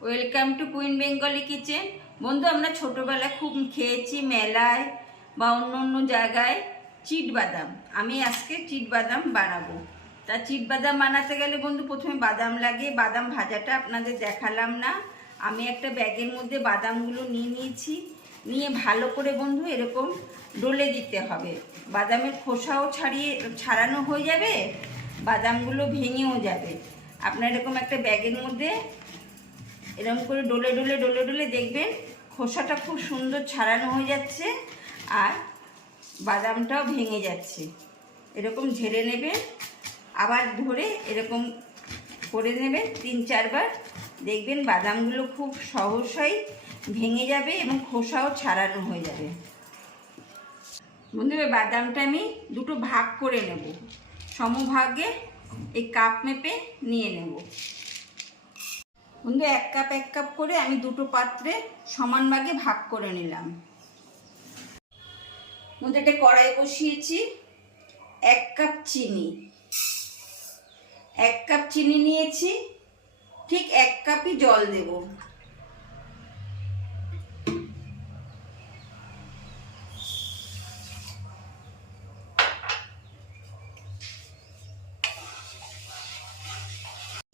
Welcome to queen Bengali kitchen. বন্ধু, আমরা ছোটোবেলায় খুব খেয়েছি মেলায় বা অন্য অন্য জায়গায় চিট বাদাম। আমি আজকে চিট বাদাম বানাবো। তা চিট বাদাম বানাতে গেলে বন্ধু প্রথমে বাদাম লাগে। বাদাম ভাজাটা আপনাদের দেখালাম না। আমি একটা ব্যাগের মধ্যে বাদামগুলো নিয়েছি। নিয়ে ভালো করে বন্ধু এরকম ডলে দিতে হবে। বাদামের খোসাও ছাড়ানো হয়ে যাবে, বাদামগুলো ভেঙেও যাবে। আপনার এরকম একটা ব্যাগের মধ্যে এরকম করে ডলে ডলে ডলে ডলে দেখবেন খোসাটা খুব সুন্দর ছাড়ানো হয়ে যাচ্ছে আর বাদামটাও ভেঙে যাচ্ছে। এরকম ঝেড়ে নেবে, আবার ধরে এরকম করে নেবে 3-4 বার। দেখবেন বাদামগুলো খুব সহসাই ভেঙে যাবে এবং খোসাও ছাড়ানো হয়ে যাবে। বন্ধুরা, বাদামটা আমি দুটো ভাগ করে নেব। সমভাগে এই কাপ মেপে নিয়ে নেব। বন্ধু, এক কাপ করে আমি দুটো পাত্রে সমান ভাগে ভাগ করে নিলাম। বন্ধু, এটা কড়াই বসিয়েছি। 1 কাপ চিনি, 1 কাপ চিনি নিয়েছি। ঠিক 1 কাপই জল দেব।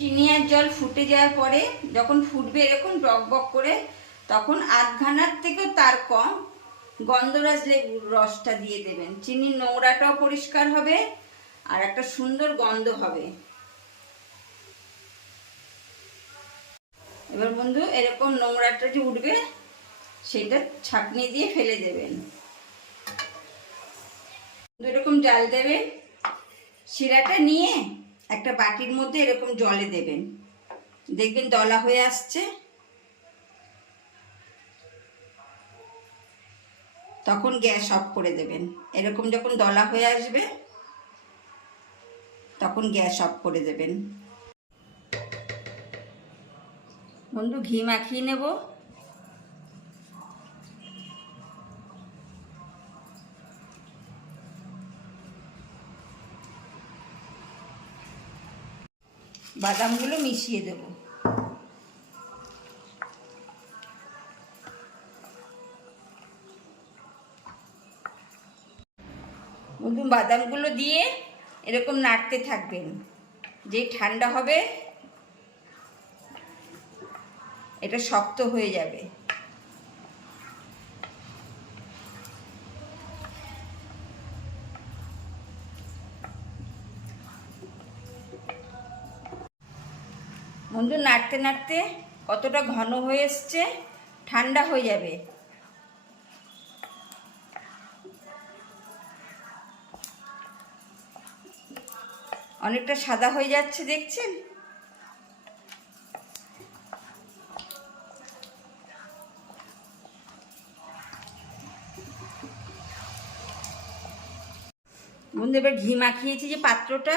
চিনি আর জল ফুটে যাওয়ার পরে যখন ফুটবে এরকম বক করে, তখন আধঘানার থেকেও তার কম গন্ধরাজ লেবুর রসটা দিয়ে দেবেন। চিনির নোংরাটাও পরিষ্কার হবে আর একটা সুন্দর গন্ধ হবে। এবার বন্ধু এরকম নোংরাটা যে উঠবে সেটা ছাঁকনি দিয়ে ফেলে দেবেন। এরকম জাল দেবেন। শিরাটা নিয়ে একটা বাটির মধ্যে এরকম জলে দেবেন। দেখবেন দলা হয়ে আসছে, তখন গ্যাস অফ করে দেবেন। এরকম যখন দলা হয়ে আসবে তখন গ্যাস অফ করে দেবেন। বন্ধু, ঘি মাখিয়ে নেব। বাদামগুলো মিশিয়ে দেব। বন্ধু, বাদামগুলো দিয়ে এরকম নাড়তে থাকবেন। যে ঠান্ডা হবে এটা শক্ত হয়ে যাবে। বন্ধু, নাড়তে নাড়তে কতটা ঘন হয়ে এসছে, ঠান্ডা হয়ে যাবে। অনেকটা সাদা হয়ে যাচ্ছে, দেখছেন? বন্ধু, এবার ঘি মাখিয়েছি যে পাত্রটা,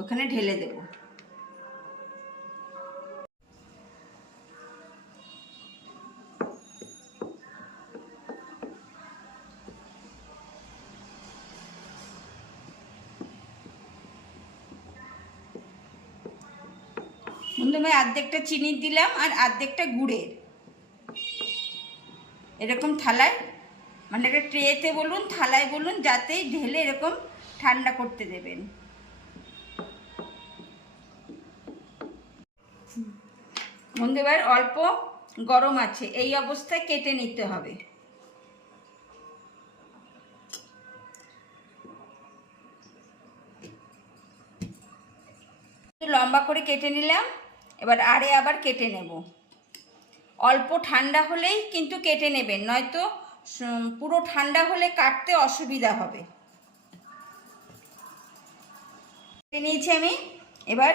ওখানে ঢেলে দেব। বন্ধু, আমি অর্ধেকটা চিনি দিলাম আর অর্ধেকটা গুড়ের। এরকম থালায়, মানে একটা ট্রেতে বলুন থালায় বলুন, যাতেই ঢেলে এরকম ঠান্ডা করতে দেবেন। বন্ধু, এবার অল্প গরম আছে, এই অবস্থায় কেটে নিতে হবে। লম্বা করে কেটে নিলাম। এবার আবার কেটে নেব। অল্প ঠান্ডা হলেই কিন্তু কেটে নেবেন, নয়তো পুরো ঠান্ডা হলে কাটতে অসুবিধা হবে। কেটে নিয়েছি আমি। এবার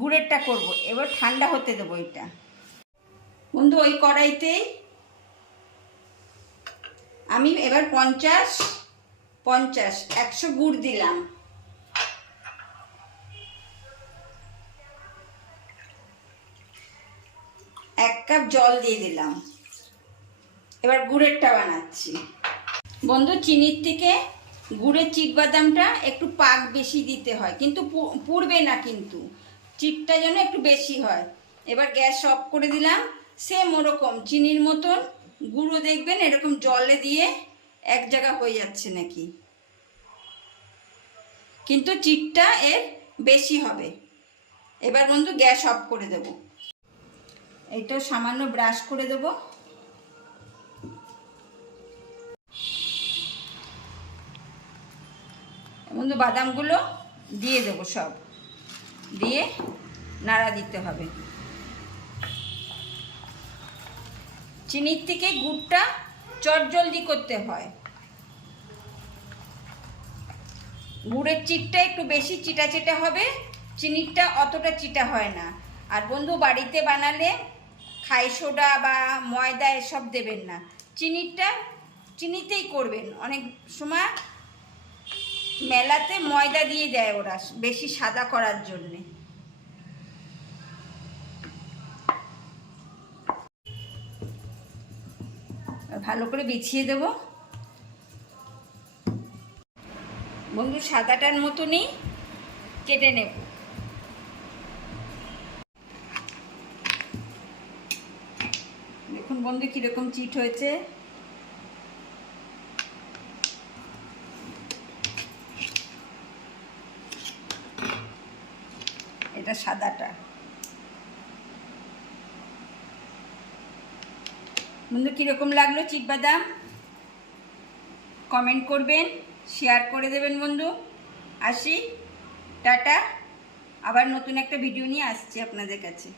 গুড়েরটা করব। এবার ঠান্ডা হতে দেবো এটা। বন্ধু, ওই কড়াইতেই আমি এবার 100 গুড় দিলাম। এক কাপ জল দিয়ে দিলাম। এবার গুড়েরটা বানাচ্ছি। বন্ধু, চিনির থেকে গুড়ের চিট বাদামটা একটু পাক বেশি দিতে হয়, কিন্তু পুড়বে না, কিন্তু চিটটা যেন একটু বেশি হয়। এবার গ্যাস অফ করে দিলাম। সেম ওরকম চিনির মতন গুঁড়ো দেখবেন এরকম জলে দিয়ে এক জায়গা হয়ে যাচ্ছে নাকি, কিন্তু চিটটা এর বেশি হবে। এবার বন্ধু গ্যাস অফ করে দেব। এইটাও সামান্য ব্রাশ করে দেব। বন্ধু বাদামগুলো দিয়ে দেবো, সব দিয়ে নাড়া দিতে হবে। চিনির থেকে গুড়টা চটজলদি করতে হয়। গুড়ের চিটটা একটু বেশি চিটা চিটা হবে, চিনিরটা অতটা চিটা হয় না। আর বন্ধু বাড়িতে বানালে খাই সোডা বা ময়দা এসব দেবেন না, চিনিতেই করবেন। অনেক সময় মেলাতে ময়দা দিয়ে দেয় ওরা বেশি সাদা করার জন্যে। ভালো করে বিছিয়ে দেব। বন্ধু সাদাটার মতনই কেটে নেব। দেখুন বন্ধু কিরকম চিট হয়েছে। এটা সাদাটা। বন্ধু কীরকম লাগলো চিটবাদাম কমেন্ট করবেন, শেয়ার করে দেবেন বন্ধু। আসি, টাটা। আবার নতুন একটা ভিডিও নিয়ে আসছি আপনাদের কাছে।